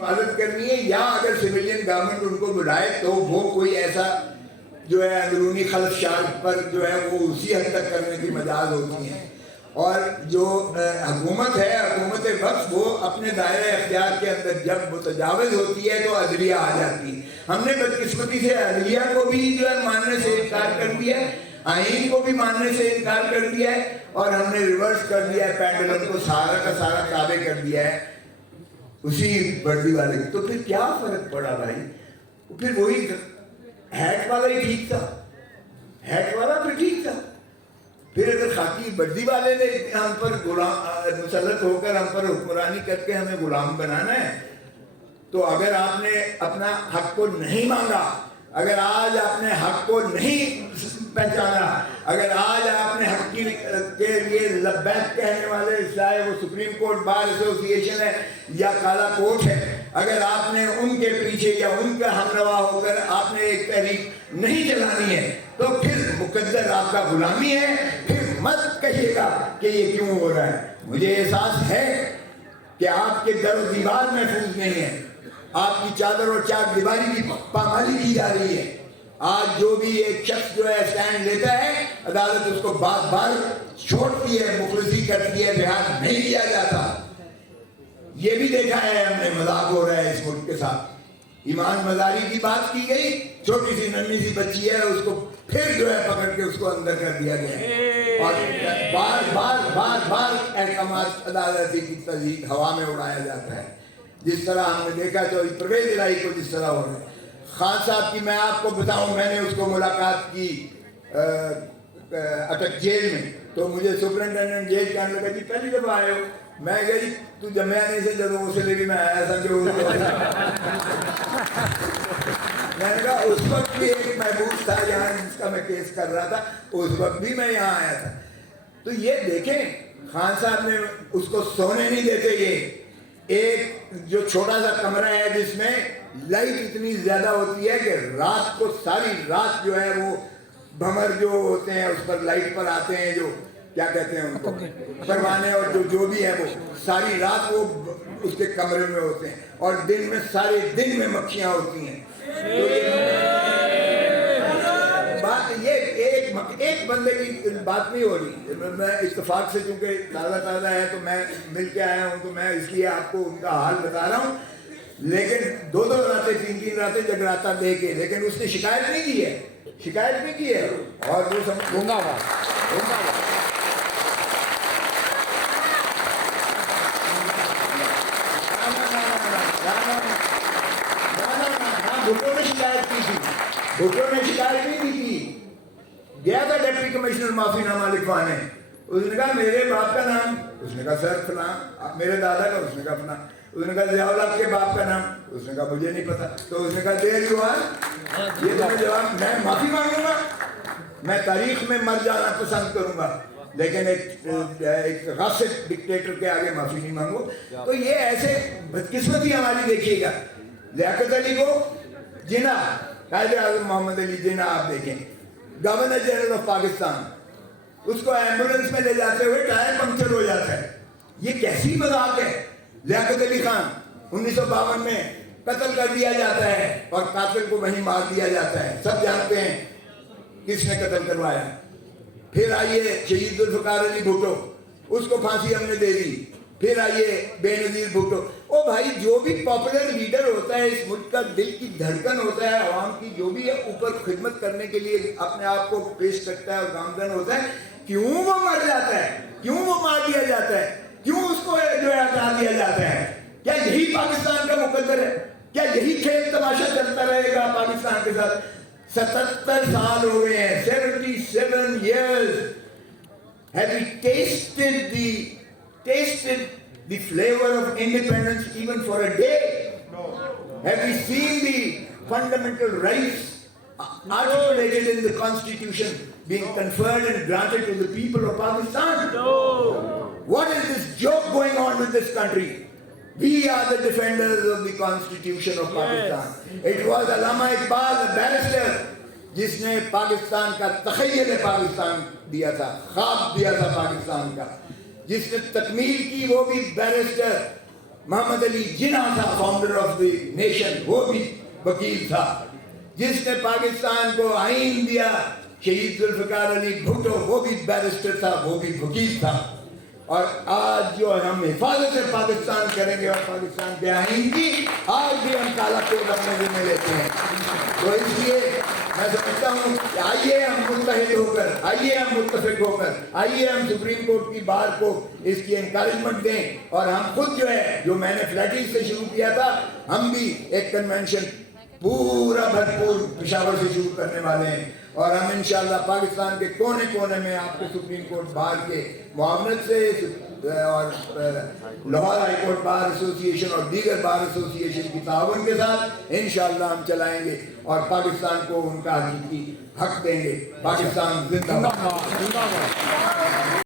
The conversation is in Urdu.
حفاظت کرنی ہے، یا اگر سویلین گورنمنٹ ان کو بلائے تو وہ کوئی ایسا جو ہے اندرونی خلفشات پر جو ہے وہ اسی حد تک کرنے کی مجاز ہوتی ہیں. اور جو حکومت ہے، حکومت وقت، وہ اپنے دائرہ اختیار کے اندر جب متجاوز ہوتی ہے تو عدلیہ آ جاتی ہے. ہم نے بدقسمتی سے عدلیہ کو بھی جو ہے ماننے سے انکار کر دیا ہے، آئین کو بھی ماننے سے انکار کر دیا ہے، اور ہم نے ریورس کر دیا ہے، پینڈولم کو سارا کا سارا تابع کر دیا ہے اسی وردی والے. تو پھر کیا فرق پڑا بھائی؟ پھر وہی ہیٹ والا ہی ٹھیک تھا، ہیٹ والا پھر ٹھیک تھا. پھر اگر خاکی وردی والے نے ہم پر غلام مسلط ہو کر ہم پر حکمرانی کر کے ہمیں غلام بنانا ہے، تو اگر آپ نے اپنا حق کو نہیں مانگا، اگر آج آپ نے حق کو نہیں پہچانا، اگر آج آپ نے حق کے لیے لبیک کہنے والے، چاہے وہ سپریم کورٹ بار ایسوسی ایشن ہے یا کالا کوٹ ہے، اگر آپ نے ان کے پیچھے یا ان کا ہمنوا ہو کر آپ نے ایک تحریک نہیں چلانی ہے، تو پھر مقدر آپ کا غلامی ہے. پھر مت کہیے گا کہ یہ کیوں ہو رہا ہے. مجھے احساس ہے کہ آپ کے در و دیوار محفوظ نہیں ہے، آپ کی چادر اور چار دیواری کی پامالی کی جا رہی ہے. آج جو بھی ایک شخص جو ہے اسٹینڈ لیتا ہے، عدالت اس کو بار بار چھوڑتی ہے، مخلصی کرتی ہے، رہا نہیں کیا جاتا. یہ بھی دیکھا ہے ہم نے، مذاق ہو رہا ہے اس ملک کے ساتھ. ایمان مزاری کی بات کی گئی، چھوٹی سی ننھی سی بچی ہے، اس کو پھر جو ہے پکڑ کے اس کو اندر کر دیا گیا، اور بار بار بار بار احکامات عدالتی کی تجدید ہوا میں اڑایا جاتا ہے. جس طرح ہم نے دیکھا تو پرویز الہی کو جس طرح ہو رہا ہے. خان صاحب کی میں آپ کو بتاؤں، میں نے اس کو ملاقات کی اٹک جیل میں، تو مجھے سپرنٹینڈنٹ جیل کہنے لگا جی پہلی دفعہ آئے ہو. میں کہا جی تو جمعہ نہیں سے جب اسے لے بھی میں آیا تھا جو میں نے کہا اس وقت بھی ایک محبوب تھا یہاں جس کا میں کیس کر رہا تھا، اس وقت بھی میں یہاں آیا تھا. تو یہ دیکھیں خان صاحب نے اس کو سونے نہیں دیتے. یہ ایک جو چھوٹا سا کمرہ ہے جس میں لائٹ اتنی زیادہ ہوتی ہے کہ رات کو ساری رات جو ہے وہ بھمر جو ہوتے ہیں اس پر لائٹ پر آتے ہیں، جو کیا کہتے ہیں ان کو، پروانے، اور جو بھی ہے وہ ساری رات وہ اس کے کمرے میں ہوتے ہیں، اور دن میں سارے دن میں مکھیاں ہوتی ہیں. تو یہ ایک بندے کی بات نہیں ہو رہی. میں اتفاق سے چونکہ تازہ ہے تو میں مل کے آیا ہوں، تو میں اس لیے آپ کو ان کا حال بتا رہا ہوں. لیکن 2 راتیں 3 راتیں جگراتا دے کے، لیکن اس نے شکایت نہیں کی ہے، شکایت نہیں کی ہے. اور وہ سمجھوں گا بھٹو نے شکایت کی تھی، بھٹو نے شکایت نہیں کی. گیا تھا ڈپٹی کمشنر معافی نامہ لکھوانے، اس نے کہا میرے باپ کا نام، اس نے کہا سر فلاں، میرے دادا کا، اس نے کہا فلاں، اس نے کہا ضیاء اللہ کے باپ کا نام، اس نے کہا مجھے نہیں پتا. تو اس نے کہا دیر یو آر، یہ تمہیں جواب، میں معافی مانگوں گا، میں تاریخ میں مر جانا پسند کروں گا، لیکن ایک غاصب ڈکٹیٹر کے آگے معافی نہیں مانگو. تو یہ ایسے بدقسمتی ہماری دیکھیے گا. لیاقت علی کو جناح، قائد اعظم محمد علی جناح آپ دیکھیں، گورنر جنرل آف پاکستان، اس کو ایمبولینس میں لے جاتے ہوئے ٹائر پنکچر ہو جاتا ہے. یہ کیسی مذاق ہے؟ لیاقت علی خان 1952 میں قتل کر دیا جاتا ہے، اور قاتل کو وہیں مار دیا جاتا ہے. سب جانتے ہیں کس نے قتل کروایا. پھر آئیے شہید ذوالفقار علی بھٹو، اس کو پھانسی ہم نے دے دی. پھر آئیے بے نظیر بھٹو. او بھائی، جو بھی پاپولر لیڈر ہوتا ہے اس ملک کا، دل کی دھڑکن ہوتا ہے عوام کی، جو بھی ہے اوپر خدمت کرنے کے لیے اپنے آپ کو پیش کرتا ہے اور گامزن ہوتا ہے، کیوں وہ مر جاتا ہے؟ کیوں وہ مار دیا جاتا ہے؟ کیوں اس کو جو ہے ہٹا دیا جاتا ہے؟ کیا یہی پاکستان کا مقدر ہے؟ کیا یہی کھیل تماشا چلتا رہے گا پاکستان کے ساتھ؟ 77 سال ہو گئے ہیں، 77 years. Have we tasted the flavor of independence even for a day? No. Have we seen the fundamental rights articulated in the Constitution being conferred and granted to the people of Pakistan? No. What is this joke going on with this country? We are the defenders of the Constitution of Pakistan. Yes. It was Allama Iqbal, a barrister, جس نے پاکستان کا تخیل پاکستان دیا تھا، خواب دیا تھا پاکستان کا، جس نے تکمیل کی، وہ بھی بیرسٹر. محمد علی جناح تھا فاؤنڈر آف دی نیشن، وہ بھی وکیل تھا. جس نے پاکستان کو آئین دیا شہید ذوالفقار علی بھٹو، وہ بھی بیرسٹر تھا، وہ بھی وکیل تھا. اور آج جو ہم حفاظت پاکستان کریں گے اور پاکستان کے آئین کی آج بھی ہم کالا پیغام میں ذمہ لیتے ہیں. تو اس لیے میں سمجھتا ہوں کہ آئیے ہم متحد ہو کر، آئیے ہم متفق ہو کر، آئیے ہم سپریم کورٹ کی بار کو اس کی انکریجمنٹ دیں. اور ہم خود جو ہے، جو میں نے فلیٹیز سے شروع کیا تھا، ہم بھی ایک کنونشن پورا بھرپور پشاور سے شروع کرنے والے ہیں. اور ہم انشاءاللہ پاکستان کے کونے کونے میں آپ کو سپریم کورٹ بار کے معاونت سے اور لاہور ہائی کورٹ بار ایسوسی ایشن اور دیگر بار ایسوسی ایشن کی تعاون کے ساتھ انشاءاللہ ہم چلائیں گے اور پاکستان کو ان کا حقیقی حق دیں گے. پاکستان زندہ باد.